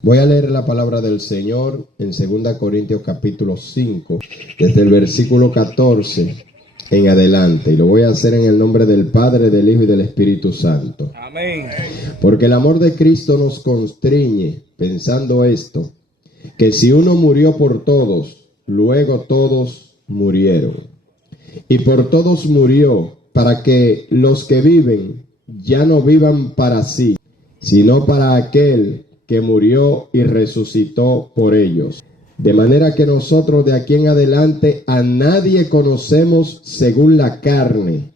Voy a leer la palabra del Señor en 2 Corintios capítulo 5, desde el versículo 14 en adelante. Y lo voy a hacer en el nombre del Padre, del Hijo y del Espíritu Santo. Amén. Porque el amor de Cristo nos constriñe, pensando esto, que si uno murió por todos, luego todos murieron. Y por todos murió, para que los que viven ya no vivan para sí, sino para aquel que murió y resucitó por ellos. De manera que nosotros de aquí en adelante a nadie conocemos según la carne.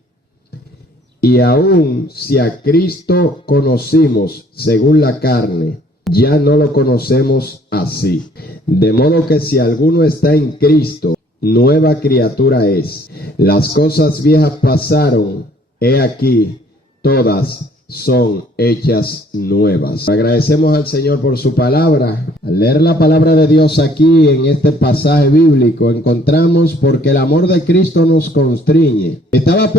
Y aun si a Cristo conocimos según la carne, ya no lo conocemos así. De modo que si alguno está en Cristo, nueva criatura es. Las cosas viejas pasaron, he aquí, todas son hechas nuevas. Agradecemos al Señor por su palabra. Al leer la palabra de Dios aquí en este pasaje bíblico, encontramos porque el amor de Cristo nos constriñe. Estaba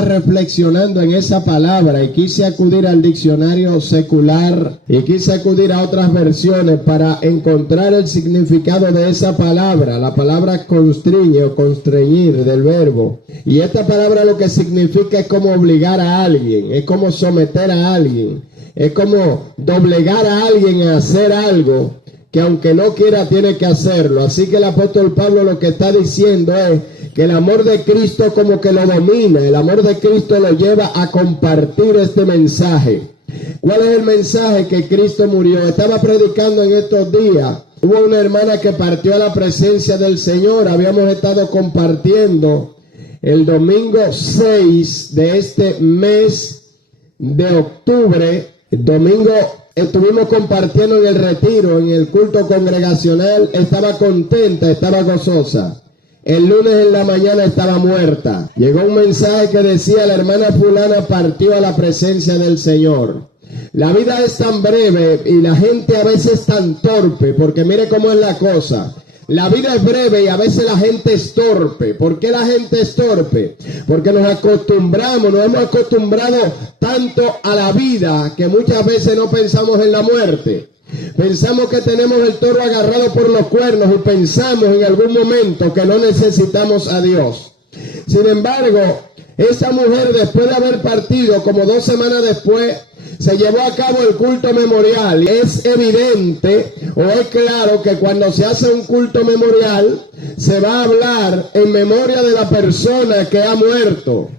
reflexionando en esa palabra y quise acudir al diccionario secular y quise acudir a otras versiones para encontrar el significado de esa palabra. La palabra constriñe o constreñir del verbo. Y esta palabra lo que significa es como obligar a alguien, es como someter a alguien, es como doblegar a alguien a hacer algo que aunque no quiera tiene que hacerlo. Así que el apóstol Pablo lo que está diciendo es que el amor de Cristo como que lo domina, el amor de Cristo lo lleva a compartir este mensaje. ¿Cuál es el mensaje? Que Cristo murió. Estaba predicando en estos días. Hubo una hermana que partió a la presencia del Señor. Habíamos estado compartiendo el domingo 6 de este mes de octubre. El domingo estuvimos compartiendo en el retiro, en el culto congregacional. Estaba contenta, estaba gozosa. El lunes en la mañana estaba muerta. Llegó un mensaje que decía: la hermana fulana partió a la presencia del Señor. La vida es tan breve y la gente a veces tan torpe, porque mire cómo es la cosa. La vida es breve y a veces la gente es torpe. ¿Por qué la gente es torpe? Porque nos hemos acostumbrado tanto a la vida que muchas veces no pensamos en la muerte. Pensamos que tenemos el toro agarrado por los cuernos y pensamos en algún momento que no necesitamos a Dios. Sin embargo, esa mujer, después de haber partido, como 2 semanas después, se llevó a cabo el culto memorial. Es evidente o es claro que cuando se hace un culto memorial se va a hablar en memoria de la persona que ha muerto.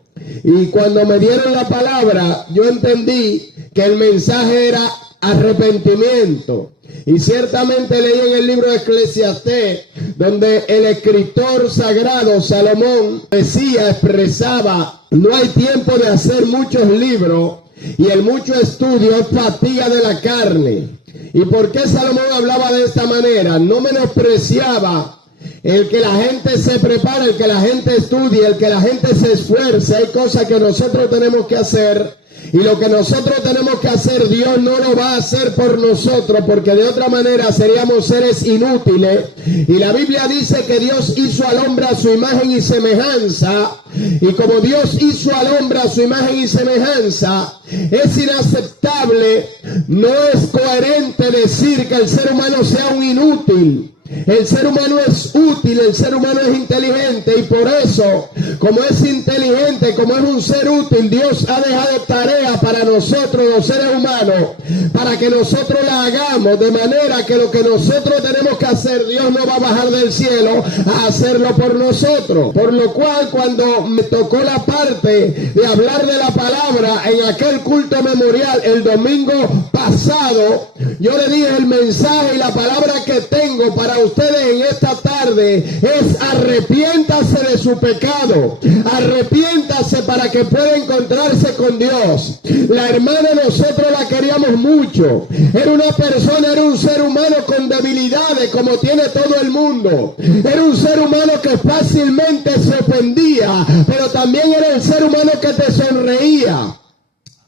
Y cuando me dieron la palabra, yo entendí que el mensaje era arrepentimiento. Y ciertamente leí en el libro de Eclesiastés, donde el escritor sagrado Salomón expresaba: no hay tiempo de hacer muchos libros, y el mucho estudio es fatiga de la carne. ¿Y por qué Salomón hablaba de esta manera? No menospreciaba el que la gente se prepare, el que la gente estudie, el que la gente se esfuerce. Hay cosas que nosotros tenemos que hacer. Y lo que nosotros tenemos que hacer, Dios no lo va a hacer por nosotros, porque de otra manera seríamos seres inútiles. Y la Biblia dice que Dios hizo al hombre a su imagen y semejanza. Y como Dios hizo al hombre a su imagen y semejanza, es inaceptable, no es coherente decir que el ser humano sea un inútil. El ser humano es útil, el ser humano es inteligente, y por eso, como es inteligente, como es un ser útil, Dios ha dejado tarea para nosotros los seres humanos, para que nosotros la hagamos, de manera que lo que nosotros tenemos que hacer, Dios no va a bajar del cielo a hacerlo por nosotros. Por lo cual, cuando me tocó la parte de hablar de la palabra en aquel culto memorial el domingo pasado, yo le dije: el mensaje y la palabra que tengo para ustedes en esta tarde es: arrepiéntase de su pecado, arrepiéntase para que pueda encontrarse con Dios. La hermana nosotros la queríamos mucho, era una persona, era un ser humano con debilidades como tiene todo el mundo, era un ser humano que fácilmente se ofendía, pero también era el ser humano que te sonreía.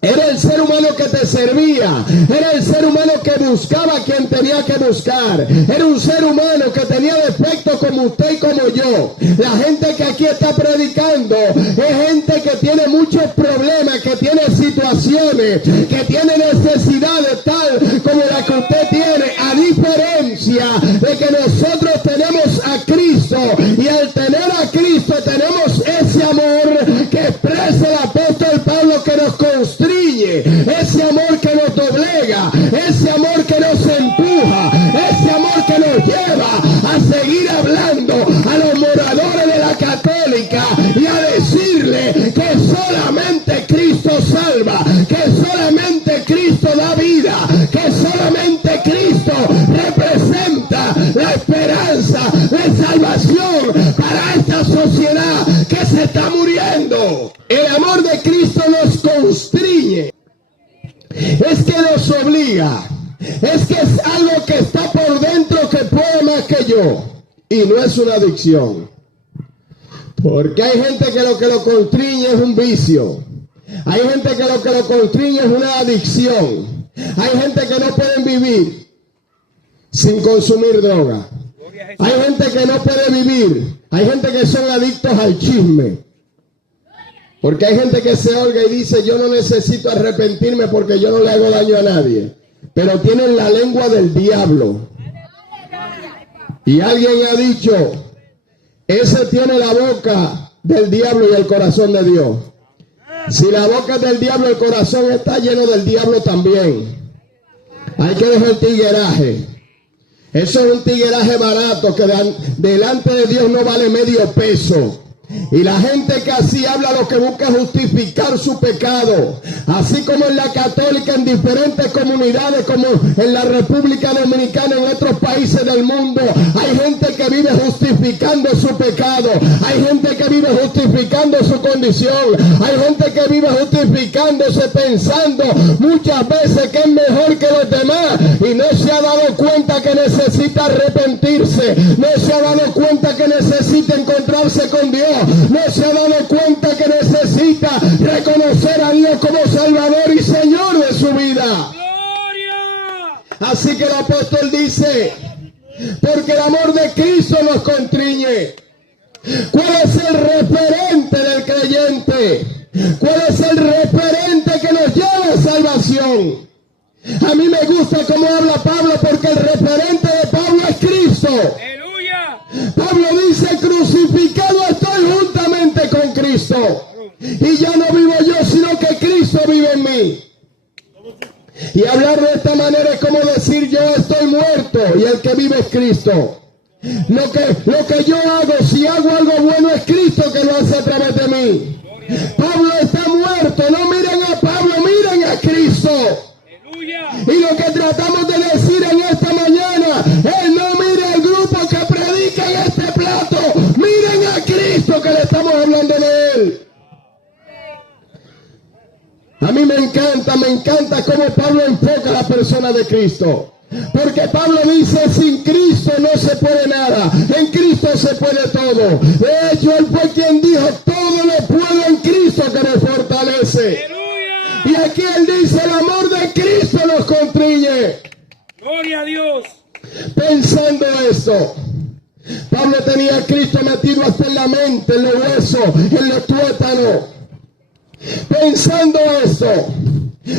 Era el ser humano que te servía, era el ser humano que buscaba a quien tenía que buscar, era un ser humano que tenía defectos como usted y como yo. La gente que aquí está predicando es gente que tiene muchos problemas, que tiene situaciones, que tiene necesidades tal como la que usted tiene, a diferencia de que nosotros tenemos a Cristo, y al tener a Cristo tenemos ese amor que expresa el apóstol Pablo, que nos constriñe, ese amor que nos doblega, ese amor que nos empuja, ese amor que nos lleva a seguir hablando a los moradores de la Católica y a decirle que solamente Cristo salva, que solamente Cristo da vida, que solamente Cristo representa la esperanza de salvación para esta sociedad que se está muriendo. El amor de Cristo nos constriñe, es que nos obliga, es que es algo que está por dentro, que puede más que yo, y no es una adicción. Porque hay gente que lo constriñe es un vicio, hay gente que lo constriñe es una adicción, hay gente que no pueden vivir sin consumir droga, hay gente que no puede vivir, hay gente que son adictos al chisme. Porque hay gente que se holga y dice, yo no necesito arrepentirme porque yo no le hago daño a nadie. Pero tienen la lengua del diablo. Y alguien ha dicho, ese tiene la boca del diablo y el corazón de Dios. Si la boca es del diablo, el corazón está lleno del diablo también. Hay que dejar el tigueraje. Eso es un tigueraje barato que delante de Dios no vale medio peso. Y la gente que así habla lo que busca es justificar su pecado. Así como en la católica, en diferentes comunidades, como en la República Dominicana, en otros países del mundo, hay gente que vive justificando su pecado. Hay gente que vive justificando su condición. Hay gente que vive justificándose, pensando muchas veces que es mejor que los demás. Y no se ha dado cuenta que necesita arrepentirse. No se ha dado cuenta que necesita encontrarse con Dios. No se ha dado cuenta que necesita reconocer a Dios como Salvador y Señor de su vida. ¡Gloria! Así que el apóstol dice, porque el amor de Cristo nos constriñe. ¿Cuál es el referente del creyente? ¿Cuál es el referente que nos lleva a salvación? A mí me gusta cómo habla Pablo, porque el referente de Pablo es Cristo. Pablo dice, crucificado estoy juntamente con Cristo. Y ya no vivo yo, sino que Cristo vive en mí. Y hablar de esta manera es como decir, yo estoy muerto y el que vive es Cristo. Lo que yo hago, si hago algo bueno, es Cristo que lo hace a través de mí. Pablo está muerto, no miren a Pablo, miren a Cristo. Y lo que tratamos de decir en esta mañana es, no mire al grupo que predica en este plato, miren a Cristo, que le estamos hablando de Él. A mí me encanta cómo Pablo enfoca a la persona de Cristo. Porque Pablo dice, sin Cristo no se puede nada, en Cristo se puede todo. De hecho, Él fue quien dijo, todo lo puedo en Cristo que me fortalece. Y aquí Él dice, el amor de Cristo nos constriñe. Gloria a Dios. Pensando esto, Pablo tenía a Cristo metido hasta en la mente, en los huesos, en los tuétanos. Pensando esto,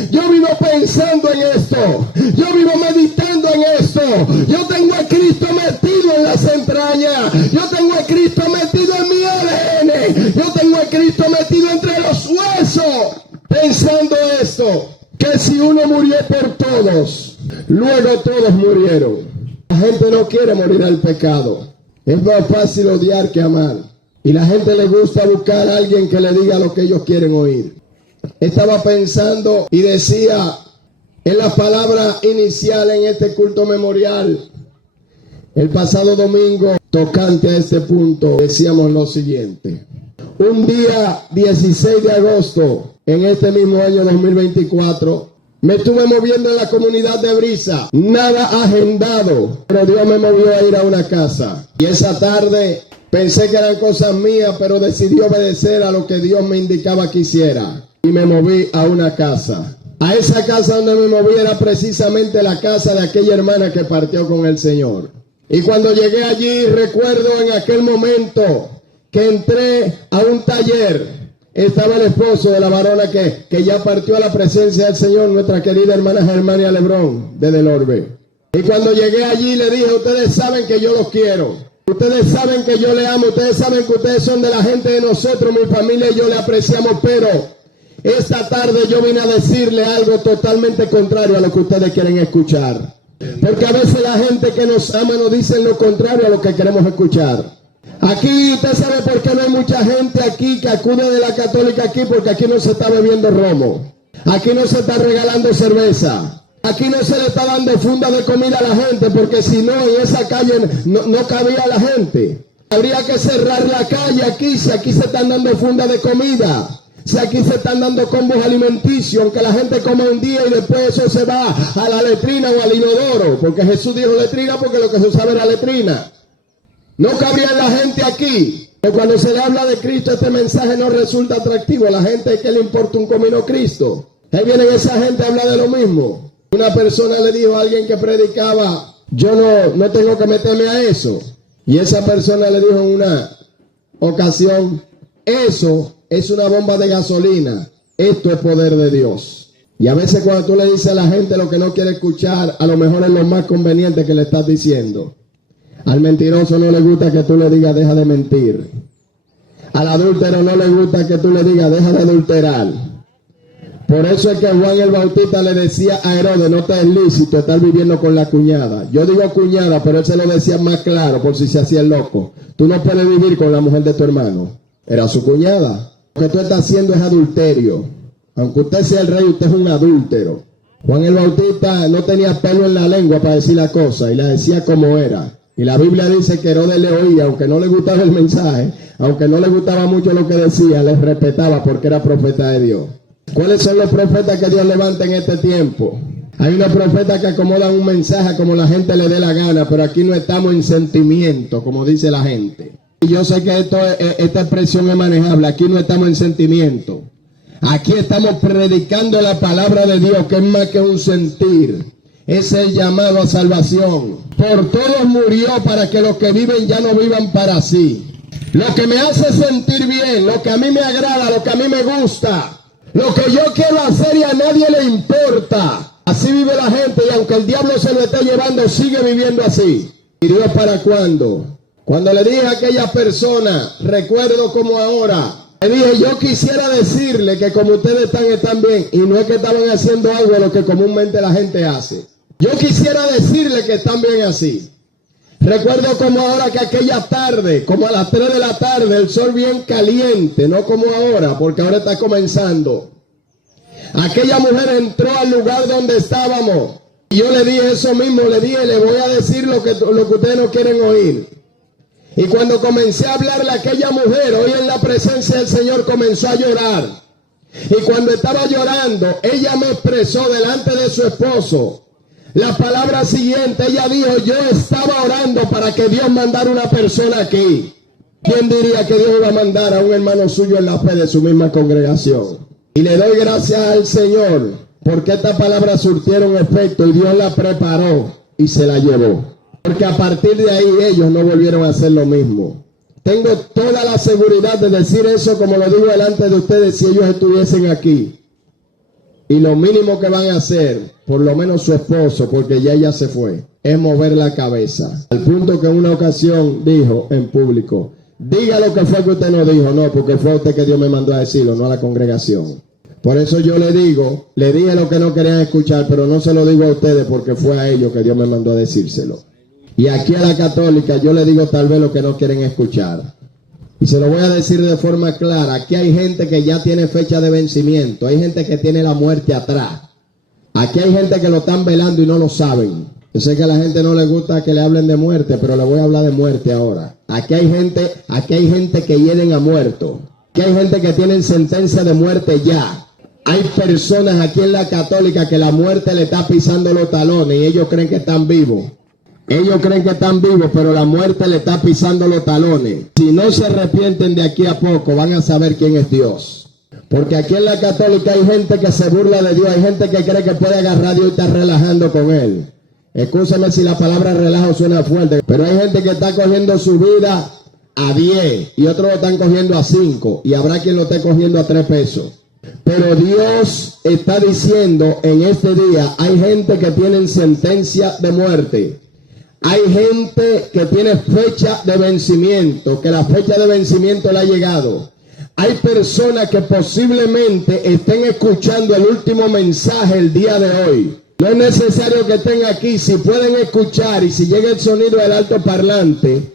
yo vivo pensando en esto, yo vivo meditando en esto. Yo tengo a Cristo metido en las entrañas, yo tengo a Cristo metido en mi ADN, yo tengo a Cristo metido entre los huesos. Pensando esto, que si uno murió por todos, luego todos murieron. La gente no quiere morir al pecado. Es más fácil odiar que amar. Y la gente le gusta buscar a alguien que le diga lo que ellos quieren oír. Estaba pensando y decía en la palabra inicial en este culto memorial, el pasado domingo, tocante a este punto, decíamos lo siguiente. Un día 16 de agosto, en este mismo año 2024, me estuve moviendo en la comunidad de Brisa, nada agendado, pero Dios me movió a ir a una casa. Y esa tarde pensé que eran cosas mías, pero decidí obedecer a lo que Dios me indicaba que hiciera. y me moví a una casa. A esa casa donde me moví era precisamente la casa de aquella hermana que partió con el Señor. Y cuando llegué allí, recuerdo en aquel momento que entré a un taller, estaba el esposo de la varona que ya partió a la presencia del Señor, nuestra querida hermana Germania Lebrón, de Delorbe. Y cuando llegué allí le dije, ustedes saben que yo los quiero, ustedes saben que yo les amo, ustedes saben que ustedes son de la gente de nosotros, mi familia y yo le apreciamos, pero esta tarde yo vine a decirle algo totalmente contrario a lo que ustedes quieren escuchar. Porque a veces la gente que nos ama nos dice lo contrario a lo que queremos escuchar. Aquí, usted sabe por qué no hay mucha gente aquí que acude de la católica aquí, porque aquí no se está bebiendo romo, aquí no se está regalando cerveza, aquí no se le está dando funda de comida a la gente, porque si no, en esa calle no cabía la gente. Habría que cerrar la calle aquí, si aquí se están dando funda de comida, si aquí se están dando combos alimenticios, aunque la gente come un día y después eso se va a la letrina o al inodoro, porque Jesús dijo letrina porque lo que se usaba era letrina. No cabría la gente aquí, que cuando se le habla de Cristo este mensaje no resulta atractivo. A la gente que le importa un comino Cristo. Ahí viene esa gente a hablar de lo mismo. Una persona le dijo a alguien que predicaba, yo no tengo que meterme a eso. Y esa persona le dijo en una ocasión, eso es una bomba de gasolina, esto es poder de Dios. Y a veces cuando tú le dices a la gente lo que no quiere escuchar, a lo mejor es lo más conveniente que le estás diciendo. Al mentiroso no le gusta que tú le digas deja de mentir. Al adúltero no le gusta que tú le digas deja de adulterar. Por eso es que Juan el Bautista le decía a Herodes, no te es lícito estar viviendo con la cuñada. Yo digo cuñada, pero él se lo decía más claro por si se hacía el loco. Tú no puedes vivir con la mujer de tu hermano. Era su cuñada. Lo que tú estás haciendo es adulterio. Aunque usted sea el rey, usted es un adúltero. Juan el Bautista no tenía pelo en la lengua para decir la cosa y la decía como era. Y la Biblia dice que Herodes le oía, aunque no le gustaba el mensaje, aunque no le gustaba mucho lo que decía, le respetaba porque era profeta de Dios. ¿Cuáles son los profetas que Dios levanta en este tiempo? Hay unos profetas que acomodan un mensaje como la gente le dé la gana, pero aquí no estamos en sentimiento, como dice la gente. Y yo sé que esta expresión es manejable, aquí no estamos en sentimiento. Aquí estamos predicando la palabra de Dios, que es más que un sentir. Es el llamado a salvación. Por todos murió para que los que viven ya no vivan para sí. Lo que me hace sentir bien, lo que a mí me agrada, lo que a mí me gusta, lo que yo quiero hacer y a nadie le importa. Así vive la gente y aunque el diablo se lo esté llevando, sigue viviendo así. ¿Y Dios para cuándo? Cuando le dije a aquella persona, recuerdo como ahora, le dije, yo quisiera decirle que como ustedes están bien, y no es que estaban haciendo algo de lo que comúnmente la gente hace. Yo quisiera decirle que están bien así. Recuerdo como ahora que aquella tarde, como a las 3 de la tarde, el sol bien caliente, no como ahora, porque ahora está comenzando. Aquella mujer entró al lugar donde estábamos, y yo le dije eso mismo, le dije, le voy a decir lo que ustedes no quieren oír. Y cuando comencé a hablarle a aquella mujer, hoy en la presencia del Señor comenzó a llorar. Y cuando estaba llorando, ella me expresó delante de su esposo la palabra siguiente. Ella dijo, yo estaba orando para que Dios mandara una persona aquí. ¿Quién diría que Dios iba a mandar a un hermano suyo en la fe de su misma congregación? Y le doy gracias al Señor porque esta palabra surtieron efecto y Dios la preparó y se la llevó. Porque a partir de ahí ellos no volvieron a hacer lo mismo. Tengo toda la seguridad de decir eso como lo digo delante de ustedes si ellos estuviesen aquí. Y lo mínimo que van a hacer, por lo menos su esposo, porque ya ella se fue, es mover la cabeza. Al punto que en una ocasión dijo en público, diga lo que fue que usted no dijo, no, porque fue a usted que Dios me mandó a decirlo, no a la congregación. Por eso yo le digo, le dije lo que no querían escuchar, pero no se lo digo a ustedes porque fue a ellos que Dios me mandó a decírselo. Y aquí a la católica yo le digo tal vez lo que no quieren escuchar. Y se lo voy a decir de forma clara, aquí hay gente que ya tiene fecha de vencimiento, hay gente que tiene la muerte atrás. Aquí hay gente que lo están velando y no lo saben. Yo sé que a la gente no le gusta que le hablen de muerte, pero le voy a hablar de muerte ahora. Aquí hay gente que hieden a muerto. Aquí hay gente que tienen sentencia de muerte ya. Hay personas aquí en la católica que la muerte le está pisando los talones y ellos creen que están vivos. Ellos creen que están vivos, pero la muerte le está pisando los talones. Si no se arrepienten de aquí a poco, van a saber quién es Dios. Porque aquí en la católica hay gente que se burla de Dios, hay gente que cree que puede agarrar a Dios y estar relajando con Él. Escúchame si la palabra relajo suena fuerte, pero hay gente que está cogiendo su vida a 10 y otros lo están cogiendo a 5 y habrá quien lo esté cogiendo a 3 pesos. Pero Dios está diciendo en este día, hay gente que tiene sentencia de muerte. Hay gente que tiene fecha de vencimiento, que la fecha de vencimiento le ha llegado. Hay personas que posiblemente estén escuchando el último mensaje el día de hoy. No es necesario que estén aquí, si pueden escuchar y si llega el sonido del altoparlante,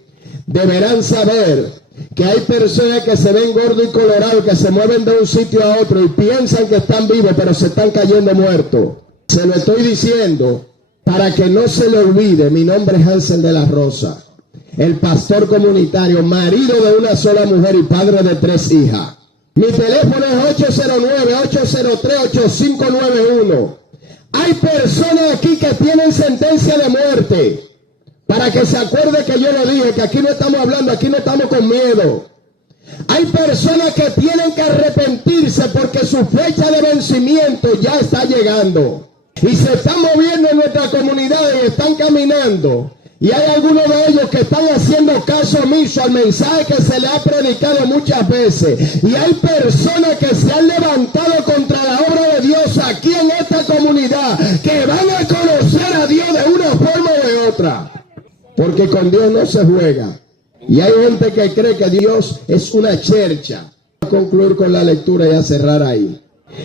deberán saber que hay personas que se ven gordos y colorados, que se mueven de un sitio a otro y piensan que están vivos, pero se están cayendo muertos. Se lo estoy diciendo para que no se le olvide. Mi nombre es Hansel de la Rosa, el pastor comunitario, marido de una sola mujer y padre de 3 hijas. Mi teléfono es 809-803-8591. Hay personas aquí que tienen sentencia de muerte. Para que se acuerde que yo lo dije, que aquí no estamos hablando, aquí no estamos con miedo. Hay personas que tienen que arrepentirse porque su fecha de vencimiento ya está llegando. Y se están moviendo en nuestra comunidad y están caminando. Y hay algunos de ellos que están haciendo caso omiso al mensaje que se le ha predicado muchas veces. Y hay personas que se han levantado contra la obra de Dios aquí en esta comunidad, que van a conocer a Dios de una forma o de otra. Porque con Dios no se juega. Y hay gente que cree que Dios es una chercha. Voy a concluir con la lectura y a cerrar ahí.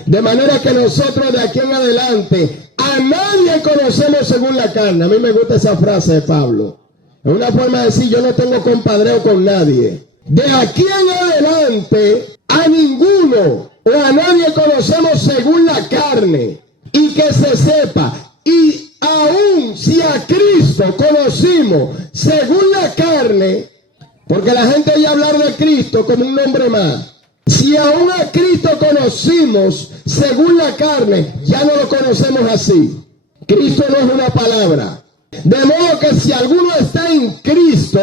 De manera que nosotros de aquí en adelante a nadie conocemos según la carne. A mí me gusta esa frase de Pablo. Es una forma de decir, yo no tengo compadreo con nadie. De aquí en adelante a ninguno o a nadie conocemos según la carne. Y que se sepa. Y aún si a Cristo conocimos según la carne, porque la gente oye hablar de Cristo como un nombre más. Si aún a Cristo conocimos según la carne, ya no lo conocemos así. Cristo no es una palabra. De modo que si alguno está en Cristo,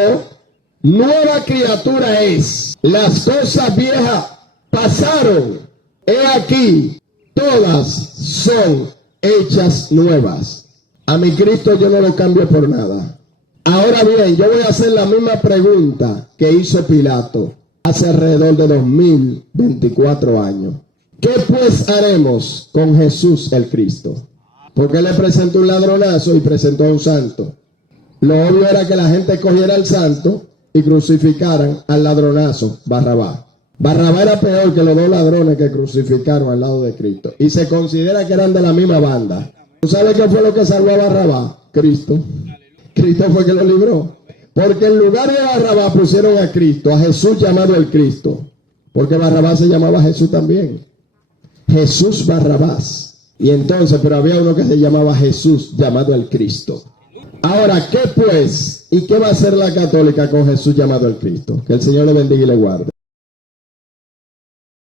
nueva criatura es. Las cosas viejas pasaron. He aquí, todas son hechas nuevas. A mi Cristo yo no lo cambio por nada. Ahora bien, yo voy a hacer la misma pregunta que hizo Pilato hace alrededor de 2024 años. ¿Qué pues haremos con Jesús el Cristo? Porque él le presentó un ladronazo y presentó a un santo. Lo obvio era que la gente cogiera al santo y crucificaran al ladronazo, Barrabás. Barrabás era peor que los 2 ladrones que crucificaron al lado de Cristo. Y se considera que eran de la misma banda. ¿Tú sabes qué fue lo que salvó a Barrabás? Cristo. Cristo fue que lo libró. Porque en lugar de Barrabás pusieron a Cristo, a Jesús llamado el Cristo. Porque Barrabás se llamaba Jesús también. Jesús Barrabás. Y entonces, pero había uno que se llamaba Jesús llamado el Cristo. Ahora, ¿qué pues? ¿Y qué va a hacer la católica con Jesús llamado el Cristo? Que el Señor le bendiga y le guarde.